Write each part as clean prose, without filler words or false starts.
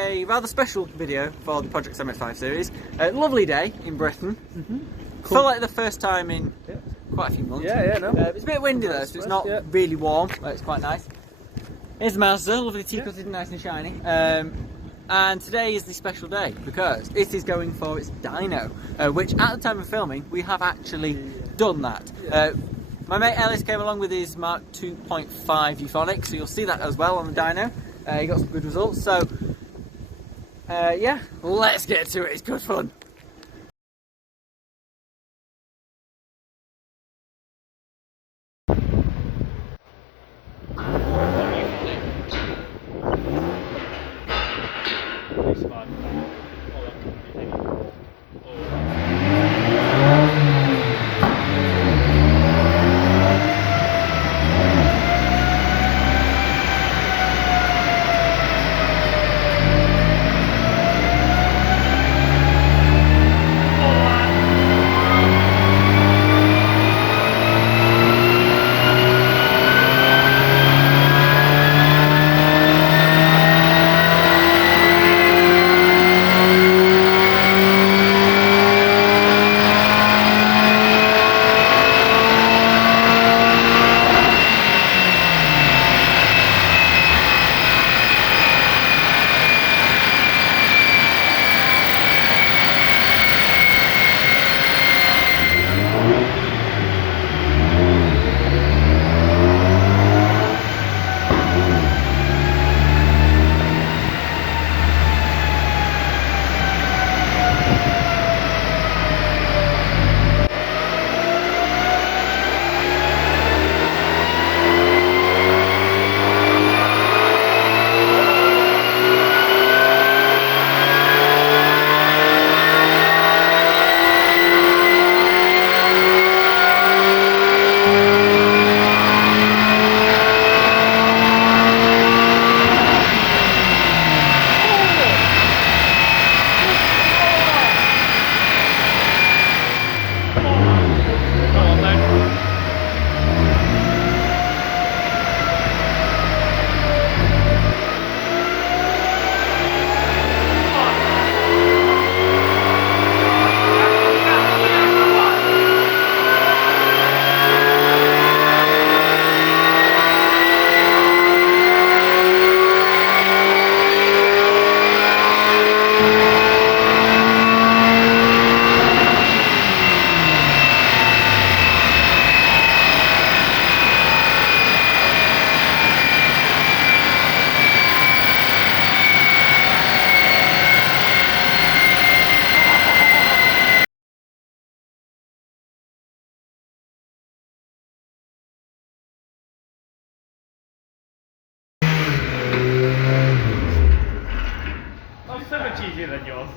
a rather special video for the Project MX-5 series. Lovely day in Britain. Cool. Felt like the first time in quite a few months. No. It's a bit windy though, so it's not really warm, but it's quite nice. Here's the Mazda, lovely tea-coated, nice and shiny. And today is the special day because it is going for its dyno, which at the time of filming we have actually done that. My mate Ellis came along with his Mark 2.5 Euphonic, so you'll see that as well on the dyno. He got some good results, so yeah, let's get to it, it's good fun. Easier than yours.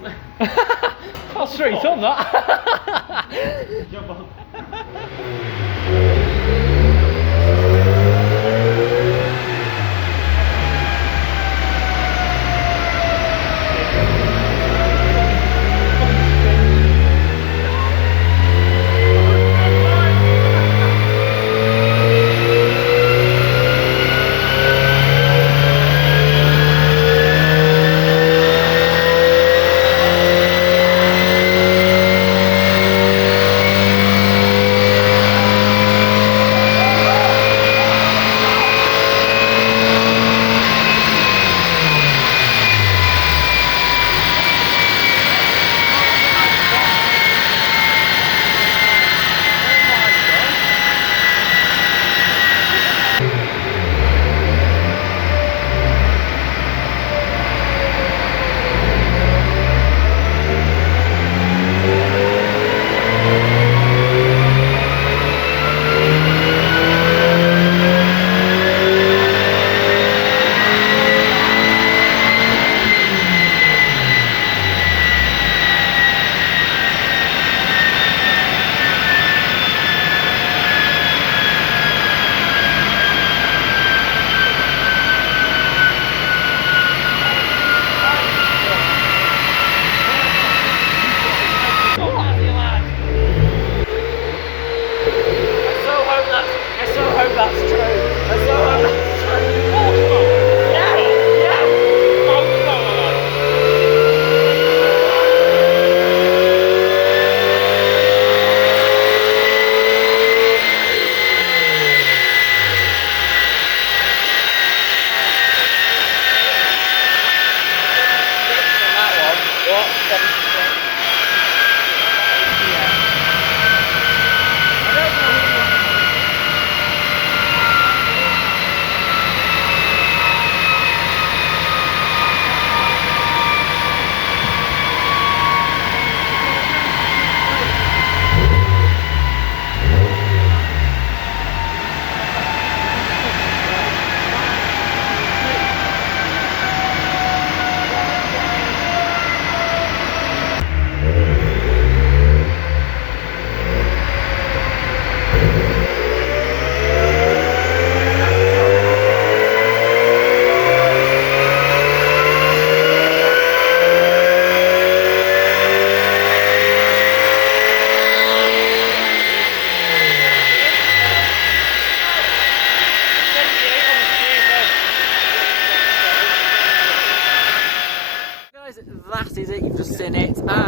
I'll straight on that. Jump on.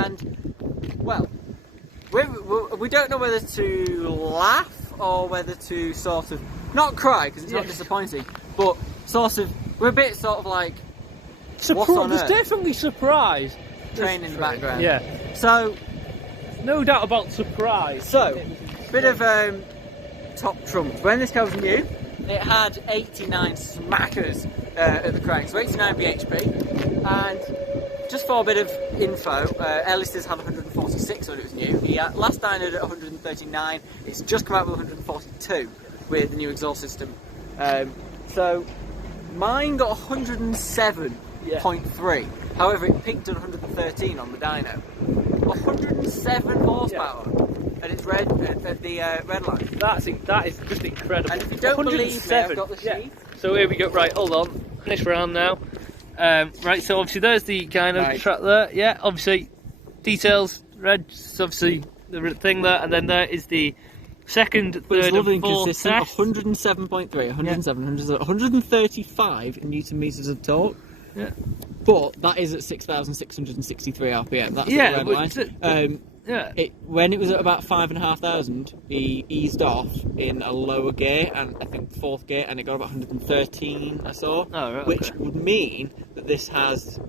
And, well, we don't know whether to laugh or whether to sort of, not cry because it's not disappointing, but sort of, we're a bit sort of like, what's on There's earth? definitely surprise. Train in the background. Yeah. So, No doubt about surprise. So, bit of top trumps. When this car was new, it had 89 smackers at the crank, so 89 bhp. And just for a bit of info, Ellis's had 146 when it was new. He last dynoed at 139. It's just come out with 142 with the new exhaust system. So mine got 107.3. However, it peaked at 113 on the dyno. 107 horsepower, and it's red at the red line. That is just incredible. And if you don't believe me, I've got the sheet. So here we go. Right, hold on. Finish round now. Right, so obviously there's the gyno track there. Yeah, obviously details red. Obviously the thing there, and then there is the second, third, and fourth test. 107.3, 107, 135 newton meters of torque. Yeah. But that is at 6,663 RPM. That's the red line. When it was at about 5,500, he eased off in a lower gear, and I think fourth gear, and it got about 113 I saw. Oh, right, which would mean that this has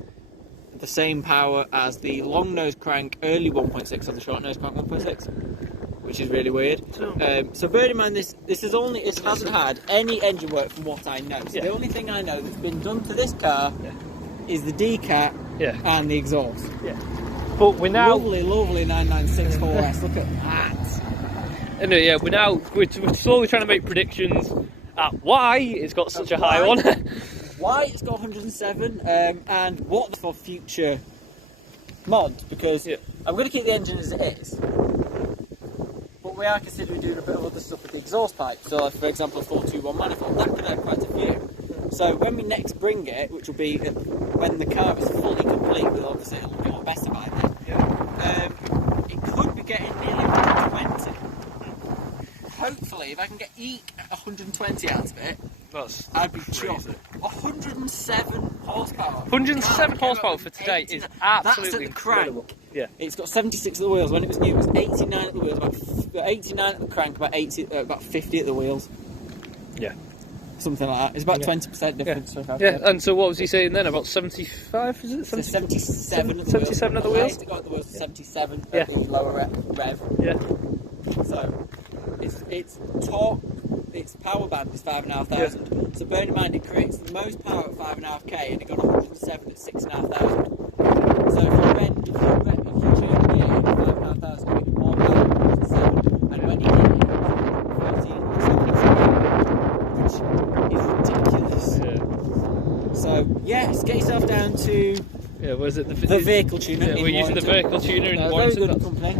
the same power as the long nose crank early 1.6 or the short nose crank 1.6, which is really weird. So bear in mind it hasn't had any engine work from what I know. So the only thing I know that's been done to this car is the decat and the exhaust. Yeah. But we're now lovely 996 4S. Look at that. Anyway, we're slowly trying to make predictions at why it's got such a high one. Why it's got 107, and what for future mods, because I'm going to keep the engine as it is. But we are considering doing a bit of other stuff with the exhaust pipe. So, like, for example, a 421 manifold, that could have quite a few. So when we next bring it, which will be when the car is fully complete, with obviously it'll be a lot better by then. It could be getting nearly 120. Hopefully, if I can eke 120 out of it, I'd be chuffed. 107 horsepower. 107 horsepower for today is absolutely that's at the incredible. crank. Yeah. It's got 76 at the wheels. When it was new, it was 89 at the wheels, about 89 at the crank, about 50 at the wheels. Yeah. Something like that. It's about 20% difference. Yeah, and so what was he saying then? About 75, is it? 77 at the 77 at the wheels? It got the wheels 77 at the lower rev. Yeah. So, it's torque, its power band is 5,500. So bear in mind, it creates the most power at 5.5k, and it got 107 at 6,500. So if you tune the gear at 5,500, you get more power at 107. And when you get it, 13, which is ridiculous. Yeah. So yes, get yourself down to was it the vehicle tuner. We're using the vehicle tuner in Warrington. Very good company.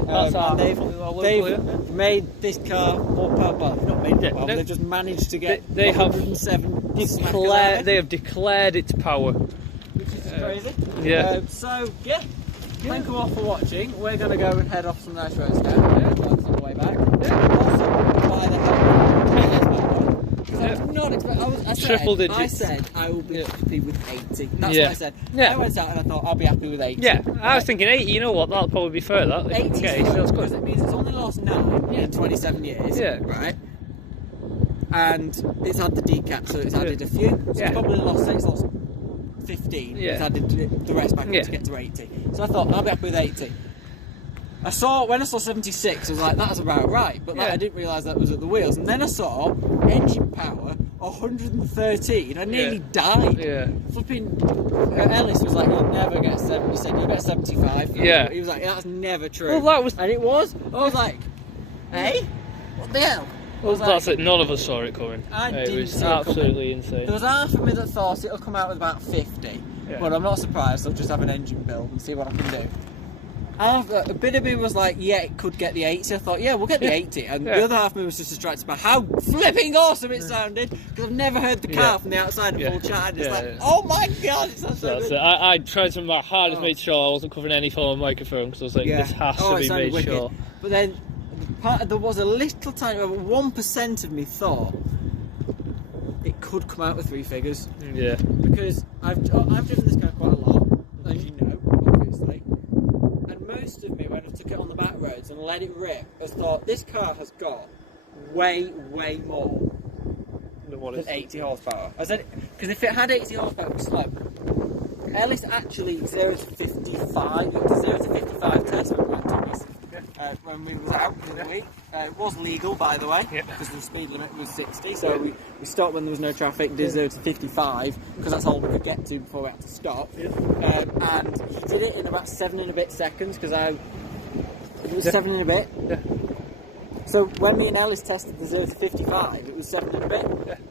They've made this car more powerful. Not made it powerful. They've just managed to get they have 107 they have declared its power, which is crazy. Yeah. Thank you all for watching. We're going to go and head off some nice roads now. On the way back. Also, buy the helmet. Because I was not expecting. I said I will be happy with 80. That's what I said. I went out and I thought I'll be happy with 80. Yeah, I was thinking 80. You know what? That'll probably be fair. That 80 that's good. Because it means it's only lost 9 in 27 years. Yeah. Right. And it's had the decat, so it's added a few. So it's probably lost 6, lost 15. Yeah. It's added the rest back to get to 80. So I thought I'll be happy with 80. When I saw 76, I was like, that's about right, but I didn't realise that was at the wheels. And then I saw engine power 113. I nearly died. Yeah. Flipping Ellis was like, you'll never get 70. He said, you'll get 75. Yeah. He was like, that's never true. Well, that was. And it was. I was like, hey, what the hell? Well, that's it. None of us saw it coming. It was absolutely insane. There was half of me that thought it'll come out with about 50, but I'm not surprised. I'll just have an engine build and see what I can do. A bit of me was like, yeah, it could get the 80. I thought, yeah, we'll get the 80. And the other half of me was just distracted by how flipping awesome it sounded, because I've never heard the car from the outside of full chat. And it's oh my god, it sounds so good. I tried to my hardest to make sure I wasn't covering any form of microphone, because I was like, this has to be made wicked. sure. But then there was a little tiny 1% of me thought it could come out with 3 figures. Yeah. Because I've driven this car quite a lot, as you know, obviously. And most honest with me, when I took it on the back roads and let it rip, I thought this car has got way more than 80 horsepower. I said, because if it had 80 horsepower, it would slow. Ellis actually 0 to 55. It was a 0 to 55 test when we went to this. When we was out in the week. It was legal, by the way, because the speed limit was 60. So we stopped when there was no traffic, did 0 to 55, because that's all we could get to before we had to stop. And he did it in about 7 and a bit seconds, because it was 7 and a bit. So when me and Ellis tested the 0 to 55, it was 7 and a bit.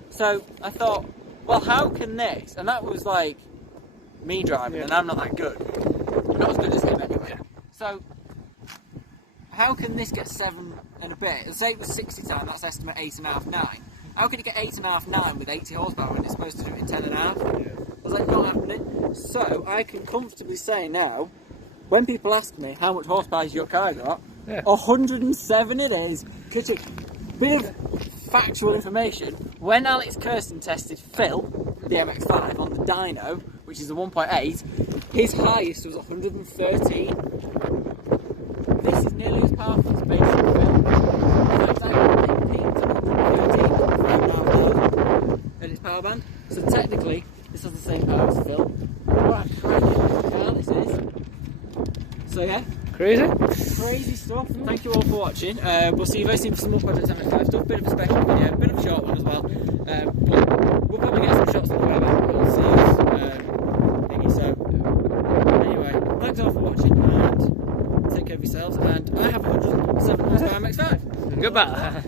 So I thought, well, how can this? And that was like me driving, and I'm not that good. I'm not as good as him anyway. So how can this get 7 and a bit? Let's say it was 60 time, that's estimate 8.5, 9. How can it get 8.5, 9 with 80 horsepower when it's supposed to do it in 10.5? I was like, not happening. So I can comfortably say now, when people ask me how much horsepower has your car got, 107 it is. Bit of factual information. When Alex Kirsten tested Phil, the MX-5 on the Dyno, which is a 1.8, his highest was 113. This is nearly as powerful as basic Phil. So it's like 18 to 113 in its power band. So technically, this has the same power as Phil. What a crazy car this is. So yeah. Crazy stuff. Thank you all for watching. We'll see you very soon for some more Project MX-5 stuff. Bit of a special video, bit of a short one as well. But we'll probably get some shots on the web. We'll see you. So anyway, thanks all for watching and take care of yourselves. And I have a 107 horsepower MX-5. Goodbye.